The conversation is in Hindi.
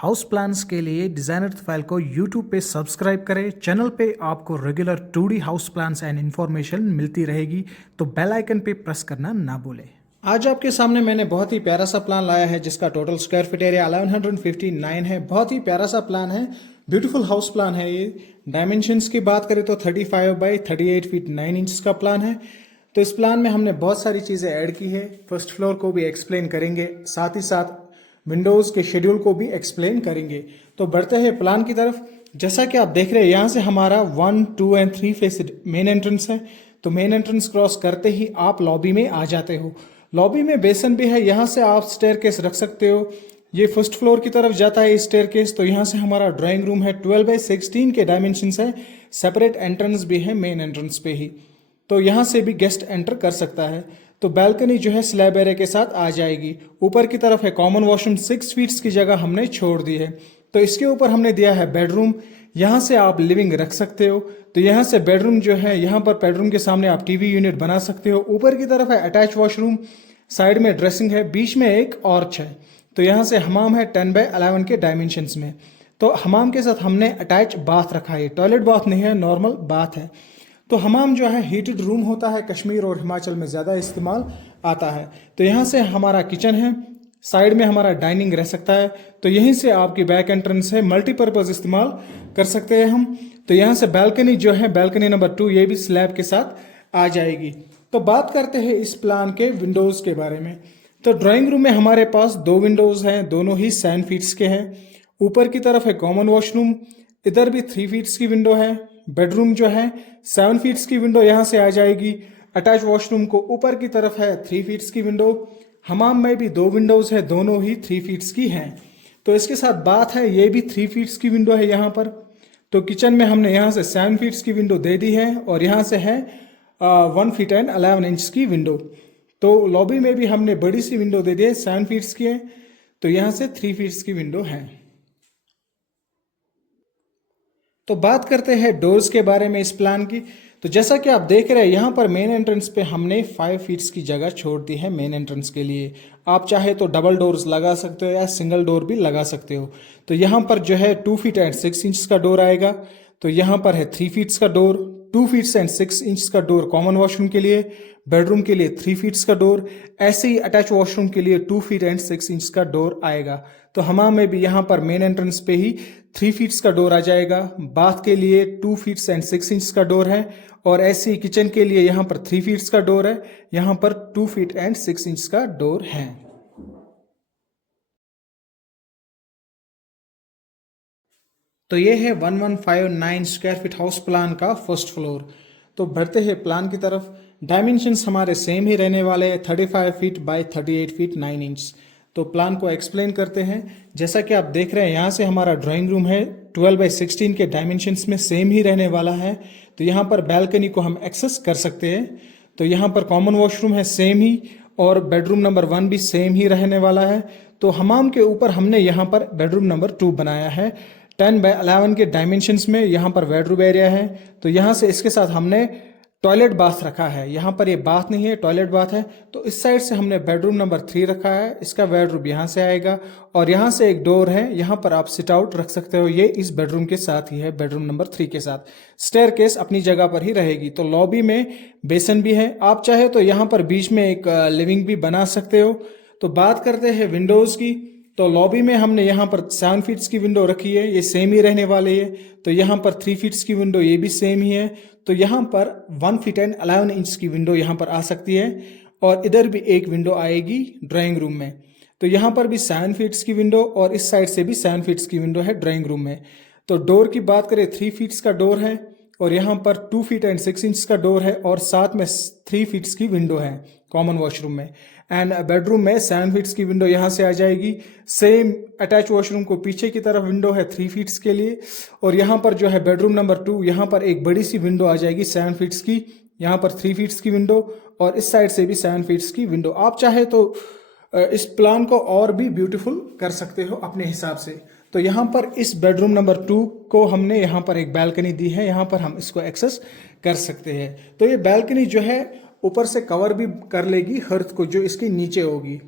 हाउस प्लान्स के लिए डिजाइनर फाइल को यूट्यूब पे सब्सक्राइब करें। चैनल पे आपको regular 2D house plans and information मिलती रहेगी, तो बेल आइकन पे प्रेस करना ना भूलें। आज आपके सामने मैंने बहुत ही प्यारा सा प्लान लाया है जिसका टोटल स्क्वायर फीट एरिया 1159 है। बहुत ही प्यारा सा प्लान है, ब्यूटीफुल हाउस प्लान है ये। डायमेंशंस की बात करें तो 35 बाई 38 फीट 9 इंच का प्लान है। तो इस प्लान में हमने बहुत सारी चीज़ें ऐड की है। फर्स्ट फ्लोर को भी एक्सप्लेन करेंगे, साथ ही साथ विंडोज़ के शेड्यूल को भी एक्सप्लेन करेंगे। तो बढ़ते हैं प्लान की तरफ। जैसा कि आप देख रहे हैं, यहाँ से हमारा 1, 2 एंड 3 फेस मेन एंट्रेंस है। तो मेन एंट्रेंस क्रॉस करते ही आप लॉबी में आ जाते हो। लॉबी में बेसन भी है, यहाँ से आप स्टेयरकेस रख सकते हो। ये फर्स्ट फ्लोर की तरफ जाता है स्टेयरकेस। तो यहाँ से हमारा ड्राइंग रूम है, 12 बाई 16 के डायमेंशंस है। सेपरेट एंट्रेंस भी है मेन एंट्रेंस पे ही, तो यहाँ से भी गेस्ट एंटर कर सकता है। तो बैल्कनी जो है स्लैब एरिया के साथ आ जाएगी। ऊपर की तरफ है कॉमन वॉशरूम, 6 फीट्स की जगह हमने छोड़ दी है। तो इसके ऊपर हमने दिया है बेडरूम, यहाँ से आप लिविंग रख सकते हो। तो यहाँ से बेडरूम जो है, यहाँ पर बेडरूम के सामने आप टीवी यूनिट बना सकते हो। ऊपर की तरफ है अटैच वॉशरूम, साइड में ड्रेसिंग है, बीच में एक ऑर्च है। तो यहाँ से हमाम है 10 बाई 11 के डायमेंशंस में। तो हमाम के साथ हमने अटैच बाथ रखा है, टॉयलेट बाथ नहीं है, नॉर्मल बाथ है। तो हमाम जो है हीटेड रूम होता है, कश्मीर और हिमाचल में ज़्यादा इस्तेमाल आता है। तो यहाँ से हमारा किचन है, साइड में हमारा डाइनिंग रह सकता है। तो यहीं से आपकी बैक एंट्रेंस है, मल्टीपर्पज़ इस्तेमाल कर सकते हैं हम। तो यहाँ से बैल्कनी जो है, बैल्कनी नंबर 2, ये भी स्लैब के साथ आ जाएगी। तो बात करते हैं इस प्लान के विंडोज़ के बारे में। तो ड्राइंग रूम में हमारे पास 2 विंडोज़ हैं, दोनों ही 7 फीट्स के हैं। ऊपर की तरफ है कॉमन वॉशरूम, इधर भी 3 फीट्स की विंडो है। बेडरूम जो है 7 फीट्स की विंडो यहाँ से आ जाएगी। अटैच वॉशरूम को ऊपर की तरफ है 3 फीट्स की विंडो। हमाम में भी 2 विंडोज़ है, दोनों ही 3 फीट्स की हैं। तो इसके साथ बात है, ये भी 3 फीट्स की विंडो है यहाँ पर। तो किचन में हमने यहाँ से 7 फीट्स की विंडो दे दी है, और यहाँ से है 1 फीट एंड 11 इंच की विंडो। तो लॉबी में भी हमने बड़ी सी विंडो दे दी है, 7 फीट्स की है। तो यहाँ से 3 फीट्स की विंडो है। तो बात करते हैं डोर्स के बारे में इस प्लान की। तो जैसा कि आप देख रहे हैं, यहाँ पर मेन एंट्रेंस पे हमने 5 फीट्स की जगह छोड़ दी है मेन एंट्रेंस के लिए। आप चाहे तो डबल डोर्स लगा सकते हो या सिंगल डोर भी लगा सकते हो। तो यहाँ पर जो है 2 फीट एंड 6 इंच का डोर आएगा। तो यहाँ पर है 3 फीट्स का डोर, 2 फीट्स एंड 6 इंच का डोर कॉमन वॉशरूम के लिए, बेडरूम के लिए 3 फीट्स का डोर। ऐसे ही अटैच वॉशरूम के लिए 2 फीट एंड 6 इंच का डोर आएगा। तो हमाम में भी यहाँ पर मेन एंट्रेंस पे ही 3 फीट्स का डोर आ जाएगा। बाथ के लिए 2 फीट्स एंड 6 इंच का डोर है, और ऐसे ही किचन के लिए यहाँ पर 3 फीट्स का डोर है, यहाँ पर 2 फीट एंड 6 इंच का डोर है। तो ये है 1159 स्क्वायर फीट हाउस प्लान का फर्स्ट फ्लोर। तो बढ़ते हैं प्लान की तरफ। डायमेंशंस हमारे सेम ही रहने वाले हैं, 35 फीट बाई 38 फीट 9 इंच। तो प्लान को एक्सप्लेन करते हैं। जैसा कि आप देख रहे हैं, यहाँ से हमारा ड्राइंग रूम है, 12 बाई 16 के डायमेंशंस में सेम ही रहने वाला है। तो यहाँ पर बैल्कनी को हम एक्सेस कर सकते हैं। तो यहाँ पर कॉमन वॉशरूम है सेम ही, और बेडरूम नंबर 1 भी सेम ही रहने वाला है। तो हमाम के ऊपर हमने यहाँ पर बेडरूम नंबर 2 बनाया है, 10 बाई 11 के डायमेंशंस में। यहाँ पर बेडरूम एरिया है। तो यहाँ से इसके साथ हमने टॉयलेट बाथ रखा है। यहाँ पर ये बाथ नहीं है, टॉयलेट बाथ है। तो इस साइड से हमने बेडरूम नंबर 3 रखा है, इसका बेडरूम यहाँ से आएगा, और यहाँ से एक डोर है, यहाँ पर आप सिट आउट रख सकते हो। ये इस बेडरूम के साथ ही है, बेडरूम नंबर 3 के साथ। स्टेयरकेस अपनी जगह पर ही रहेगी। तो लॉबी में बेसन भी है, आप चाहे तो यहाँ पर बीच में एक लिविंग भी बना सकते हो। तो बात करते हैं विंडोज़ की। तो लॉबी में हमने यहाँ पर 7 फीट्स की विंडो रखी है, ये सेम ही रहने वाले है। तो यहाँ पर 3 फीट्स की विंडो, ये भी सेम ही है। तो यहाँ पर 1 फीट एंड 11 इंच की विंडो यहाँ पर आ सकती है, और इधर भी एक विंडो आएगी ड्राइंग रूम में। तो यहाँ पर भी 7 फीट्स की विंडो, और इस साइड से भी 7 फीट्स की विंडो है ड्राइंग रूम में। तो डोर की बात करें, 3 फीट्स का डोर है, और यहाँ पर 2 फीट एंड 6 इंच का डोर है, और साथ में 3 फीट्स की विंडो है कॉमन वॉशरूम में। एंड बेडरूम में 7 फीट्स की विंडो यहाँ से आ जाएगी। सेम अटैच वॉशरूम को पीछे की तरफ विंडो है 3 फीट्स के लिए, और यहाँ पर जो है बेडरूम नंबर 2, यहाँ पर एक बड़ी सी विंडो आ जाएगी 7 फीट्स की, यहाँ पर 3 फीट्स की विंडो, और इस साइड से भी 7 फीट्स की विंडो। आप चाहे तो इस प्लान को और भी ब्यूटीफुल कर सकते हो अपने हिसाब से। तो यहाँ पर इस बेडरूम नंबर 2 को हमने यहाँ पर एक बैल्कनी दी है, यहाँ पर हम इसको एक्सेस कर सकते हैं। तो ये बैल्कनी जो है ऊपर से कवर भी कर लेगी हर्थ को जो इसके नीचे होगी।